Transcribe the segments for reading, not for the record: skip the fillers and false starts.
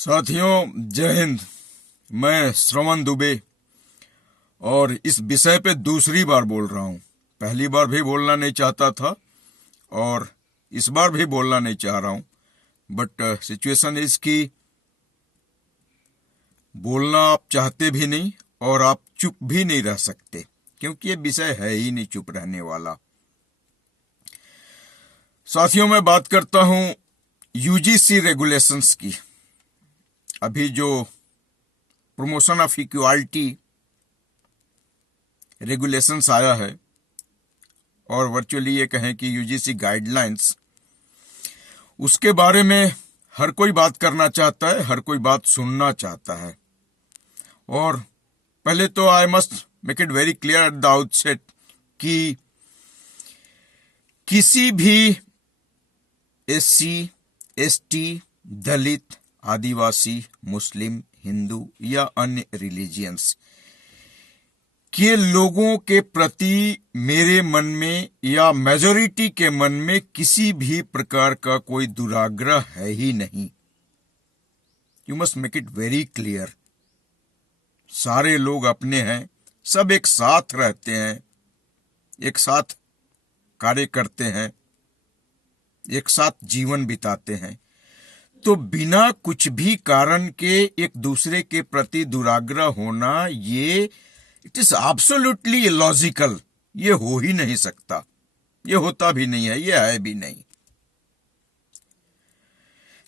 साथियों, जय हिंद। मैं श्रवण दुबे और इस विषय पे दूसरी बार बोल रहा हूँ। पहली बार भी बोलना नहीं चाहता था और इस बार भी बोलना नहीं चाह रहा हूँ, बट सिचुएशन इज कि बोलना आप चाहते भी नहीं और आप चुप भी नहीं रह सकते, क्योंकि ये विषय है ही नहीं चुप रहने वाला। साथियों, मैं बात करता हूँ यूजीसी रेगुलेशंस की। अभी जो प्रमोशन ऑफ इक्वालिटी रेगुलेशंस आया है, और वर्चुअली ये कहें कि यूजीसी गाइडलाइंस, उसके बारे में हर कोई बात करना चाहता है, हर कोई बात सुनना चाहता है। और पहले तो I must make it very clear at the outset कि किसी भी एससी, एसटी, दलित, आदिवासी, मुस्लिम, हिंदू या अन्य रिलीजियंस के लोगों के प्रति मेरे मन में या मेजॉरिटी के मन में किसी भी प्रकार का कोई दुराग्रह है ही नहीं। You must make it very clear. सारे लोग अपने हैं, सब एक साथ रहते हैं, एक साथ कार्य करते हैं, एक साथ जीवन बिताते हैं। तो बिना कुछ भी कारण के एक दूसरे के प्रति दुराग्रह होना, ये इट इज एब्सोल्युटली इलॉजिकल। ये हो ही नहीं सकता, ये होता भी नहीं है, ये है भी नहीं।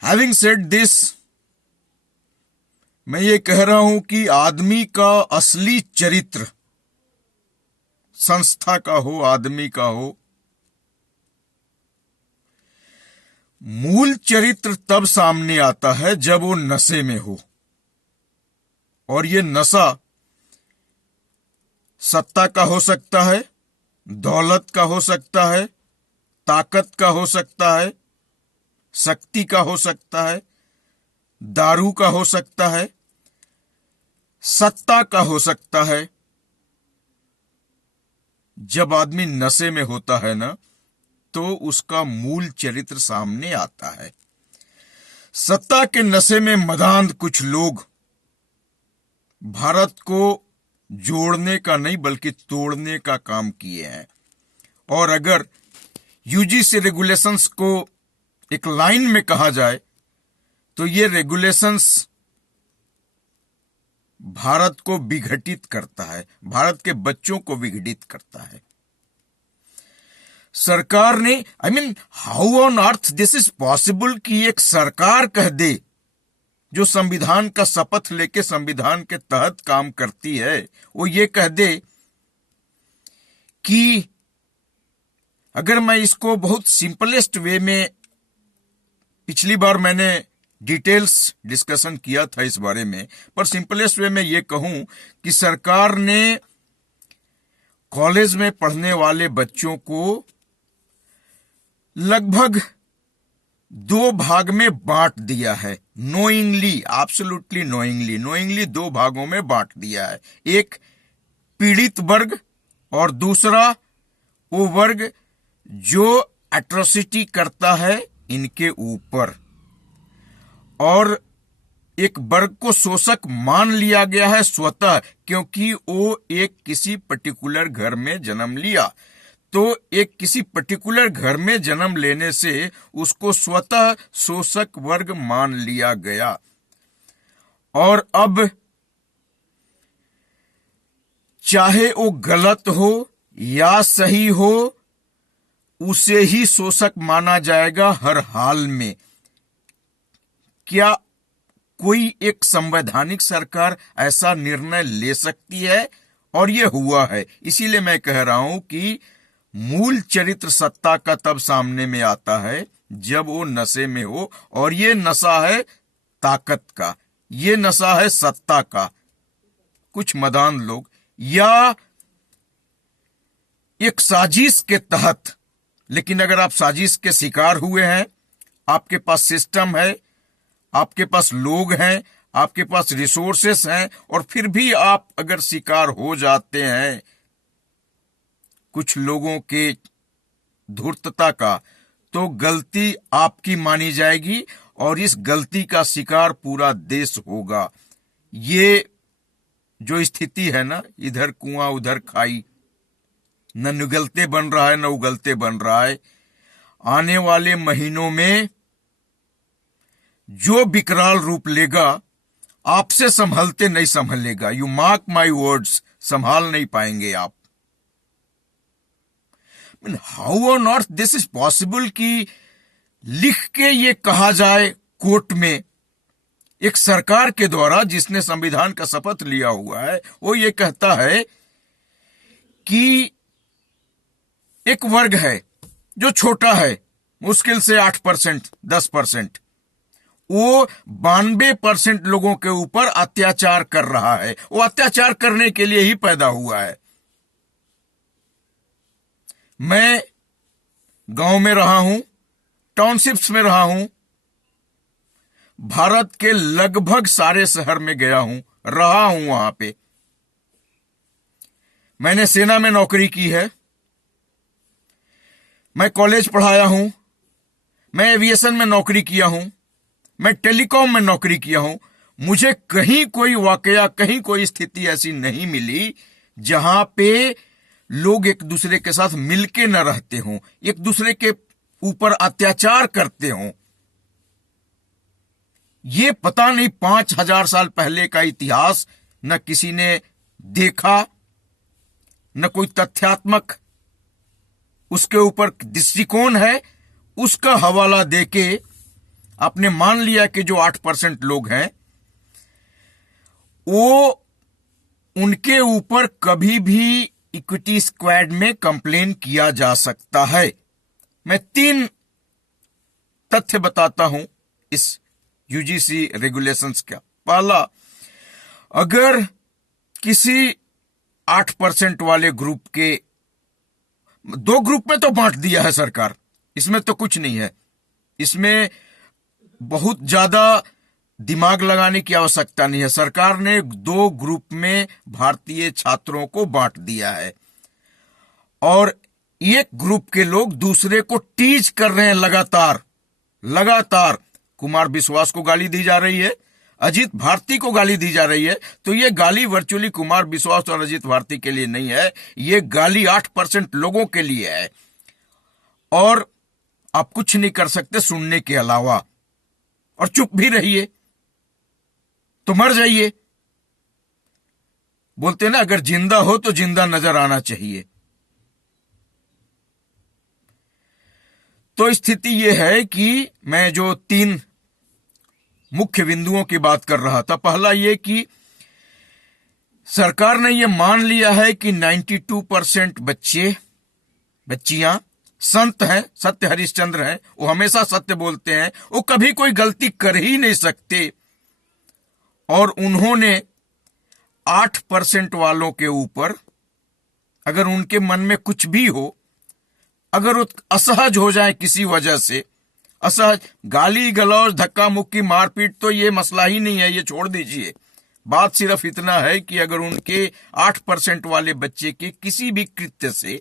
हैविंग सेड दिस, मैं ये कह रहा हूं कि आदमी का असली चरित्र, संस्था का हो, आदमी का हो, मूल चरित्र तब सामने आता है जब वो नशे में हो। और ये नशा सत्ता का हो सकता है, दौलत का हो सकता है, ताकत का हो सकता है, शक्ति का हो सकता है, दारू का हो सकता है, सत्ता का हो सकता है। जब आदमी नशे में होता है ना, तो उसका मूल चरित्र सामने आता है। सत्ता के नशे में मदांध कुछ लोग भारत को जोड़ने का नहीं बल्कि तोड़ने का काम किए हैं। और अगर यूजीसी रेगुलेशंस को एक लाइन में कहा जाए तो ये रेगुलेशंस भारत को विघटित करता है, भारत के बच्चों को विघटित करता है। सरकार ने, I mean, how on earth this is possible कि एक सरकार कह दे, जो संविधान का शपथ लेके संविधान के तहत काम करती है, वो ये कह दे कि, अगर मैं इसको बहुत सिंपलेस्ट वे में, पिछली बार मैंने डिटेल्स डिस्कशन किया था इस बारे में, पर सिंपलेस्ट वे में ये कहूं कि सरकार ने कॉलेज में पढ़ने वाले बच्चों को लगभग 2 भाग में बांट दिया है। नोइंगली, एब्सोल्युटली नोइंगली 2 भागों में बांट दिया है। एक पीड़ित वर्ग और दूसरा वो वर्ग जो एट्रोसिटी करता है इनके ऊपर। और एक वर्ग को शोषक मान लिया गया है स्वतः, क्योंकि वो एक किसी पर्टिकुलर घर में जन्म लिया। तो एक किसी पर्टिकुलर घर में जन्म लेने से उसको स्वतः शोषक वर्ग मान लिया गया। और अब चाहे वो गलत हो या सही हो, उसे ही शोषक माना जाएगा हर हाल में। क्या कोई एक संवैधानिक सरकार ऐसा निर्णय ले सकती है? और ये हुआ है। इसीलिए मैं कह रहा हूं कि मूल चरित्र सत्ता का तब सामने में आता है जब वो नशे में हो, और ये नशा है ताकत का, ये नशा है सत्ता का। कुछ मदान लोग या एक साजिश के तहत, लेकिन अगर आप साजिश के शिकार हुए हैं, आपके पास सिस्टम है, आपके पास लोग हैं, आपके पास रिसोर्सेस हैं, और फिर भी आप अगर शिकार हो जाते हैं कुछ लोगों के धूर्तता का, तो गलती आपकी मानी जाएगी और इस गलती का शिकार पूरा देश होगा। ये जो स्थिति है ना, इधर कुआं उधर खाई, न निगलते बन रहा है न उगलते बन रहा है। आने वाले महीनों में जो विकराल रूप लेगा, आपसे संभलते नहीं संभलेगा। यू मार्क माई वर्ड्स, संभाल नहीं पाएंगे आप। How on earth this is possible कि लिख के ये कहा जाए कोर्ट में, एक सरकार के द्वारा जिसने संविधान का शपथ लिया हुआ है, वो ये कहता है कि एक वर्ग है जो छोटा है, मुश्किल से 8%, 10%, वो 92% लोगों के ऊपर अत्याचार कर रहा है। वो अत्याचार करने के लिए ही पैदा हुआ है। मैं गांव में रहा हूं, टाउनशिप्स में रहा हूं, भारत के लगभग सारे शहर में गया हूं, रहा हूं वहां पे। मैंने सेना में नौकरी की है, मैं कॉलेज पढ़ाया हूं, मैं एविएशन में नौकरी किया हूं, मैं टेलीकॉम में नौकरी किया हूं। मुझे कहीं कोई वाकया, कहीं कोई स्थिति ऐसी नहीं मिली जहां पे लोग एक दूसरे के साथ मिलके न रहते हों, एक दूसरे के ऊपर अत्याचार करते हों। ये पता नहीं 5000 साल पहले का इतिहास न किसी ने देखा, न कोई तथ्यात्मक उसके ऊपर दृष्टिकोण है। उसका हवाला देके आपने मान लिया कि जो 8% लोग हैं, वो उनके ऊपर कभी भी इक्विटी स्क्वाड में कंप्लेन किया जा सकता है। मैं 3 तथ्य बताता हूं इस यूजीसी रेगुलेशंस का। पहला, अगर किसी 8% वाले ग्रुप के, 2 ग्रुप में तो बांट दिया है सरकार, इसमें तो कुछ नहीं है, इसमें बहुत ज्यादा दिमाग लगाने की आवश्यकता नहीं है। सरकार ने 2 ग्रुप में भारतीय छात्रों को बांट दिया है और एक ग्रुप के लोग दूसरे को टीज कर रहे हैं लगातार। कुमार विश्वास को गाली दी जा रही है, अजीत भारती को गाली दी जा रही है। तो ये गाली वर्चुअली कुमार विश्वास और अजीत भारती के लिए नहीं है, ये गाली 8% लोगों के लिए है। और आप कुछ नहीं कर सकते सुनने के अलावा, और चुप भी रहिए तो मर जाइए। बोलते ना, अगर जिंदा हो तो जिंदा नजर आना चाहिए। तो स्थिति यह है कि मैं जो 3 मुख्य बिंदुओं की बात कर रहा था, पहला यह कि सरकार ने यह मान लिया है कि 92% बच्चियां संत हैं, सत्य हरिश्चंद्र हैं, वो हमेशा सत्य बोलते हैं, वो कभी कोई गलती कर ही नहीं सकते। और उन्होंने 8% वालों के ऊपर, अगर उनके मन में कुछ भी हो, अगर वो असहज हो जाए किसी वजह से, असहज, गाली गलौज, धक्का मुक्की, मारपीट तो ये मसला ही नहीं है, ये छोड़ दीजिए। बात सिर्फ इतना है कि अगर उनके 8% वाले बच्चे के किसी भी कृत्य से,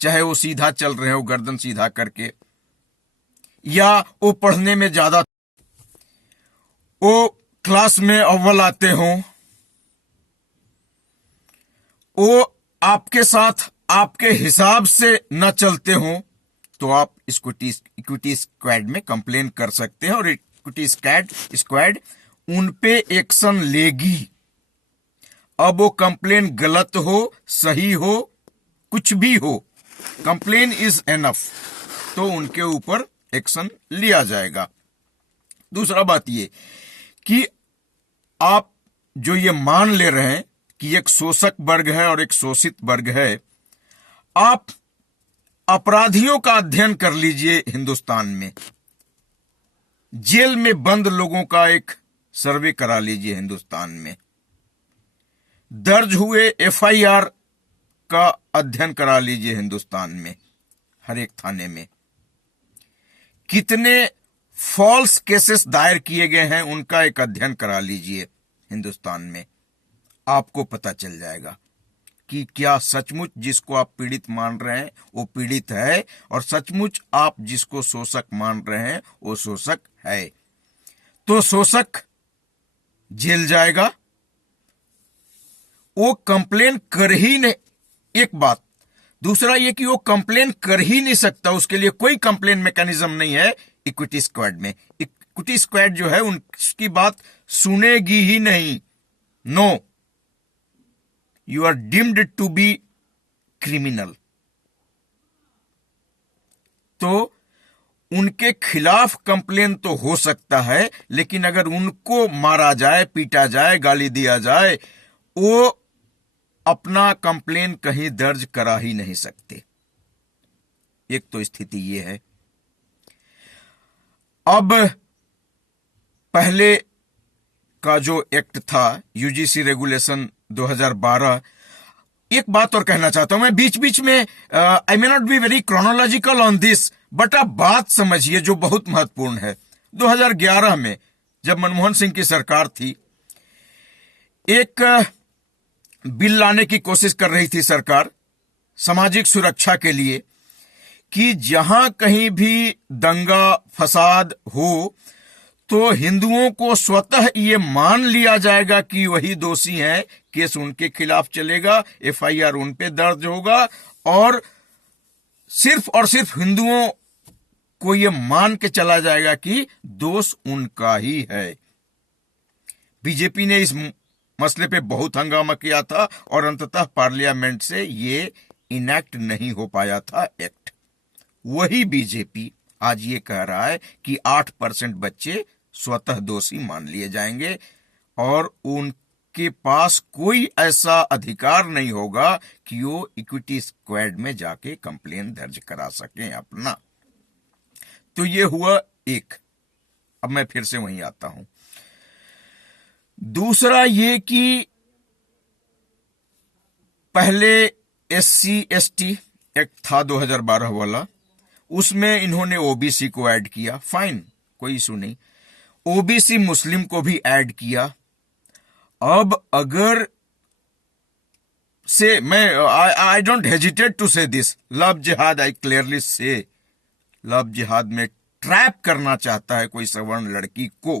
चाहे वो सीधा चल रहे हो गर्दन सीधा करके, या वो पढ़ने में ज्यादा, वो क्लास में अव्वल आते हो, वो आपके साथ आपके हिसाब से न चलते हो, तो आप इक्विटी स्क्वाड में कंप्लेन कर सकते हैं और इक्विटी स्क्वाड उन पे एक्शन लेगी। अब वो कंप्लेन गलत हो, सही हो, कुछ भी हो, कंप्लेन इज एनफ, तो उनके ऊपर एक्शन लिया जाएगा। दूसरा बात ये कि आप जो ये मान ले रहे हैं कि एक शोषक वर्ग है और एक शोषित वर्ग है, आप अपराधियों का अध्ययन कर लीजिए हिंदुस्तान में, जेल में बंद लोगों का एक सर्वे करा लीजिए हिंदुस्तान में, दर्ज हुए एफआईआर का अध्ययन करा लीजिए हिंदुस्तान में, हर एक थाने में कितने फॉल्स केसेस दायर किए गए हैं उनका एक अध्ययन करा लीजिए हिंदुस्तान में। आपको पता चल जाएगा कि क्या सचमुच जिसको आप पीड़ित मान रहे हैं वो पीड़ित है, और सचमुच आप जिसको शोषक मान रहे हैं वो शोषक है तो शोषक जेल जाएगा। वो कंप्लेन कर ही नहीं, एक बात। दूसरा ये कि वो कंप्लेन कर ही नहीं सकता, उसके लिए कोई कंप्लेन मैकेनिज्म नहीं है इक्विटी स्क्वाड में। इक्विटी स्क्वाड जो है उसकी बात सुनेगी ही नहीं। No, you are deemed to be criminal. तो उनके खिलाफ कंप्लेन तो हो सकता है, लेकिन अगर उनको मारा जाए, पीटा जाए, गाली दिया जाए, वो अपना कंप्लेन कहीं दर्ज करा ही नहीं सकते। एक तो स्थिति ये है। अब पहले का जो एक्ट था यूजीसी रेगुलेशन 2012, एक बात और कहना चाहता हूं मैं बीच बीच में, I may not be very chronological on this, but आप बात समझिए जो बहुत महत्वपूर्ण है। 2011 में जब मनमोहन सिंह की सरकार थी, एक बिल लाने की कोशिश कर रही थी सरकार सामाजिक सुरक्षा के लिए कि जहां कहीं भी दंगा फसाद हो तो हिंदुओं को स्वतः ये मान लिया जाएगा कि वही दोषी हैं, केस उनके खिलाफ चलेगा, एफआईआर उन पे दर्ज होगा, और सिर्फ हिंदुओं को ये मान के चला जाएगा कि दोष उनका ही है। बीजेपी ने इस मसले पे बहुत हंगामा किया था और अंततः पार्लियामेंट से ये इनेक्ट नहीं हो पाया था एक्ट। वही बीजेपी आज ये कह रहा है कि 8% बच्चे स्वतः दोषी मान लिए जाएंगे और उनके पास कोई ऐसा अधिकार नहीं होगा कि वो इक्विटी स्क्वाड में जाके कंप्लेन दर्ज करा सकें अपना। तो ये हुआ एक। अब मैं फिर से वहीं आता हूं। दूसरा ये कि पहले एससी एसटी एक्ट था 2012 वाला, उसमें इन्होंने ओबीसी को ऐड किया, फाइन, कोई इशू नहीं। ओबीसी मुस्लिम को भी ऐड किया। अब अगर से मैं आई डोंट हेजिटेट टू से दिस, लव जिहाद, आई क्लियरली से लव जिहाद में ट्रैप करना चाहता है कोई सवर्ण लड़की को,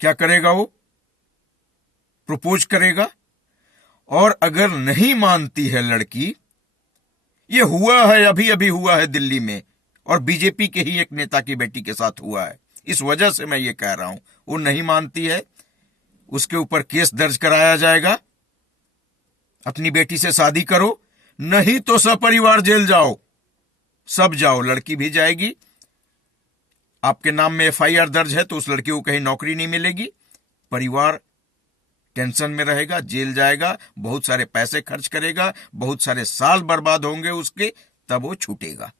क्या करेगा? वो प्रपोज करेगा, और अगर नहीं मानती है लड़की, ये हुआ है, अभी अभी हुआ है दिल्ली में, और बीजेपी के ही एक नेता की बेटी के साथ हुआ है, इस वजह से मैं ये कह रहा हूं, वो नहीं मानती है, उसके ऊपर केस दर्ज कराया जाएगा, अपनी बेटी से शादी करो, नहीं तो सपरिवार जेल जाओ, सब जाओ, लड़की भी जाएगी। आपके नाम में एफआईआर दर्ज है तो उस लड़की को कहीं नौकरी नहीं मिलेगी, परिवार टेंशन में रहेगा, जेल जाएगा, बहुत सारे पैसे खर्च करेगा, बहुत सारे साल बर्बाद होंगे उसके, तब वो छूटेगा।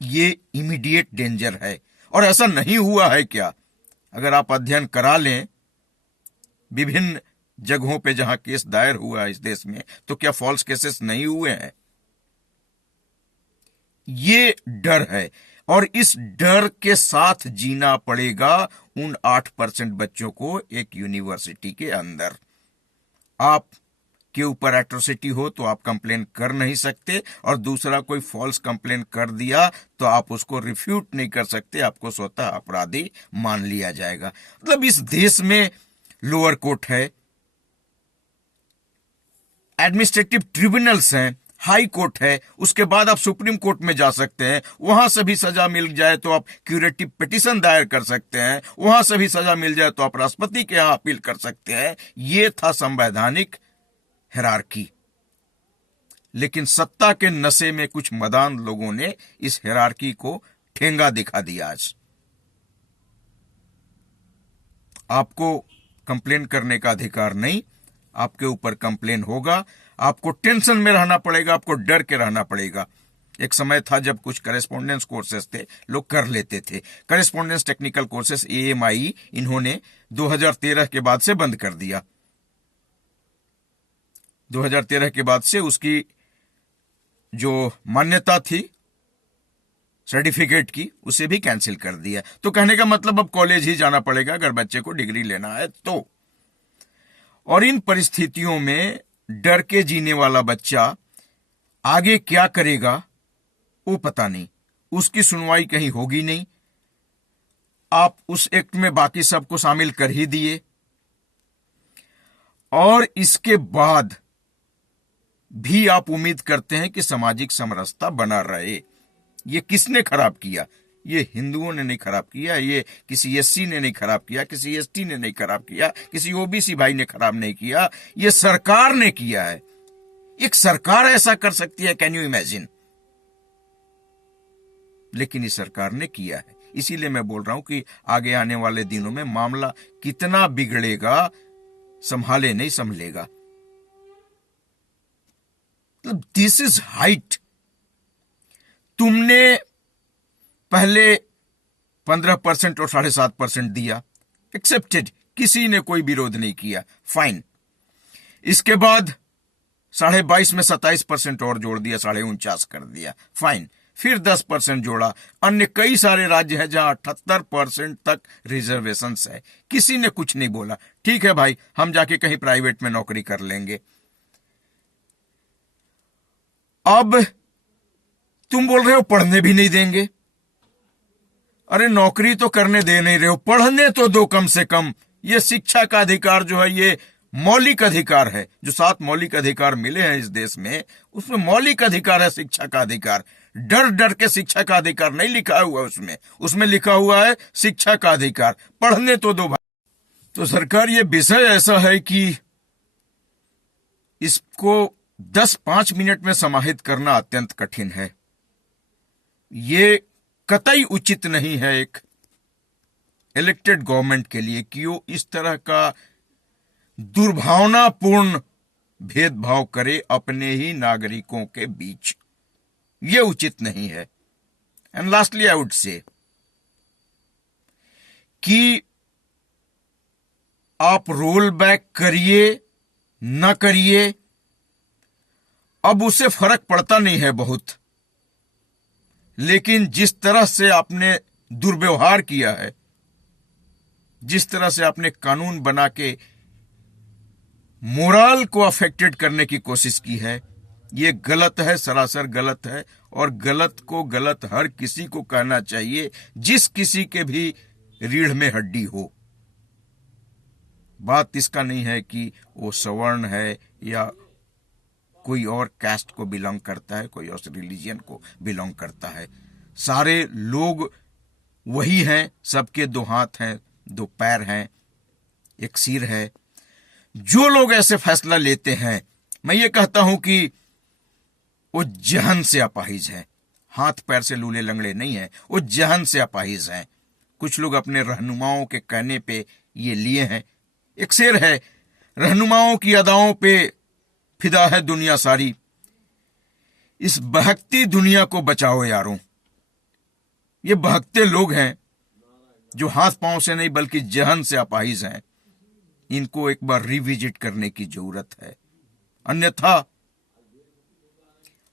ये इमीडिएट डेंजर है। और ऐसा नहीं हुआ है क्या? अगर आप अध्ययन करा लें विभिन्न जगहों पे जहां केस दायर हुआ है इस देश में, तो क्या फॉल्स केसेस नहीं हुए हैं? ये डर है, और इस डर के साथ जीना पड़ेगा उन 8% बच्चों को एक यूनिवर्सिटी के अंदर। आप के ऊपर एट्रोसिटी हो तो आप कंप्लेन कर नहीं सकते, और दूसरा कोई फॉल्स कंप्लेन कर दिया तो आप उसको रिफ्यूट नहीं कर सकते, आपको स्वतः अपराधी मान लिया जाएगा। मतलब इस देश में लोअर कोर्ट है, एडमिनिस्ट्रेटिव ट्रिब्यूनल्स हैं, हाई कोर्ट है, उसके बाद आप सुप्रीम कोर्ट में जा सकते हैं, वहां से भी सजा मिल जाए तो आप क्यूरेटिव पिटीशन दायर कर सकते हैं, वहां से भी सजा मिल जाए तो आप राष्ट्रपति के यहां अपील कर सकते हैं। यह था संवैधानिक हिरार्की। लेकिन सत्ता के नशे में कुछ मदान लोगों ने इस हिरार्की को ठेंगा दिखा दिया। आज आपको कंप्लेन करने का अधिकार नहीं, आपके ऊपर कंप्लेन होगा, आपको टेंशन में रहना पड़ेगा, आपको डर के रहना पड़ेगा। एक समय था जब कुछ करेस्पॉन्डेंस कोर्सेस थे, लोग कर लेते थे, करेस्पॉन्डेंस टेक्निकल कोर्सेस एएमआई इन्होंने 2013 के बाद से बंद कर दिया। 2013 के बाद से उसकी जो मान्यता थी सर्टिफिकेट की, उसे भी कैंसिल कर दिया। तो कहने का मतलब अब कॉलेज ही जाना पड़ेगा अगर बच्चे को डिग्री लेना है तो। और इन परिस्थितियों में डर के जीने वाला बच्चा आगे क्या करेगा वो पता नहीं। उसकी सुनवाई कहीं होगी नहीं। आप उस एक्ट में बाकी सबको शामिल कर ही दिए, और इसके बाद भी आप उम्मीद करते हैं कि सामाजिक समरसता बना रहे। ये किसने खराब किया? ये हिंदुओं ने नहीं खराब किया, ये किसी एससी ने नहीं खराब किया, किसी एसटी ने नहीं खराब किया, किसी ओबीसी भाई ने खराब नहीं किया, ये सरकार ने किया है। एक सरकार ऐसा कर सकती है, कैन यू इमेजिन? लेकिन इस सरकार ने किया है। इसीलिए मैं बोल रहा हूं कि आगे आने वाले दिनों में मामला कितना बिगड़ेगा, संभाले नहीं संभलेगा। This is height. तुमने पहले 15% और 7.5% दिया, एक्सेप्टेड, किसी ने कोई विरोध नहीं किया, फाइन। इसके बाद 22.5 में 27% और जोड़ दिया, 49.5 कर दिया, फाइन। फिर 10% जोड़ा। अन्य कई सारे राज्य हैं जहां 78% तक रिजर्वेशंस है, किसी ने कुछ नहीं बोला। ठीक है भाई, हम जाके कहीं प्राइवेट में नौकरी कर लेंगे। अब तुम बोल रहे हो पढ़ने भी नहीं देंगे। अरे नौकरी तो करने दे नहीं रहे हो, पढ़ने तो दो कम से कम। ये शिक्षा का अधिकार जो है, ये मौलिक अधिकार है। जो 7 मौलिक अधिकार मिले हैं इस देश में, उसमें मौलिक अधिकार है शिक्षा का अधिकार। डर डर के शिक्षा का अधिकार नहीं लिखा हुआ उसमें लिखा हुआ है शिक्षा का अधिकार। पढ़ने तो दो भाई। तो सरकार, ये विषय ऐसा है कि इसको 10-5 मिनट में समाहित करना अत्यंत कठिन है। ये कतई उचित नहीं है एक इलेक्टेड गवर्नमेंट के लिए कि वो इस तरह का दुर्भावनापूर्ण भेदभाव करे अपने ही नागरिकों के बीच। ये उचित नहीं है। And lastly I would say कि आप रोल बैक करिए न करिए, अब उससे फर्क पड़ता नहीं है बहुत। लेकिन जिस तरह से आपने दुर्व्यवहार किया है, जिस तरह से आपने कानून बना के मोरल को अफेक्टेड करने की कोशिश की है, ये गलत है, सरासर गलत है। और गलत को गलत हर किसी को कहना चाहिए, जिस किसी के भी रीढ़ में हड्डी हो। बात इसका नहीं है कि वो सवर्ण है या कोई और कास्ट को बिलोंग करता है, कोई और रिलीजन को बिलोंग करता है। सारे लोग वही हैं, सबके 2 हाथ हैं, 2 पैर हैं, एक सिर है। जो लोग ऐसे फैसला लेते हैं, मैं ये कहता हूं कि वो जहन से अपाहिज हैं। हाथ पैर से लूले लंगड़े नहीं हैं, वो जहन से अपाहिज हैं। कुछ लोग अपने रहनुमाओं के कहने पे ये लिए हैं। एक शेर है, रहनुमाओं की अदाओं पे फिदा है दुनिया सारी, इस बहकती दुनिया को बचाओ यारों। ये बहकते लोग हैं जो हाथ पांव से नहीं बल्कि जहन से अपाहिज हैं। इनको एक बार रिविजिट करने की जरूरत है।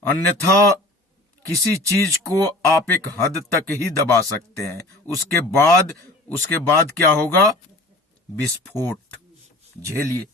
अन्यथा किसी चीज को आप एक हद तक ही दबा सकते हैं, उसके बाद क्या होगा? विस्फोट। झेलिए।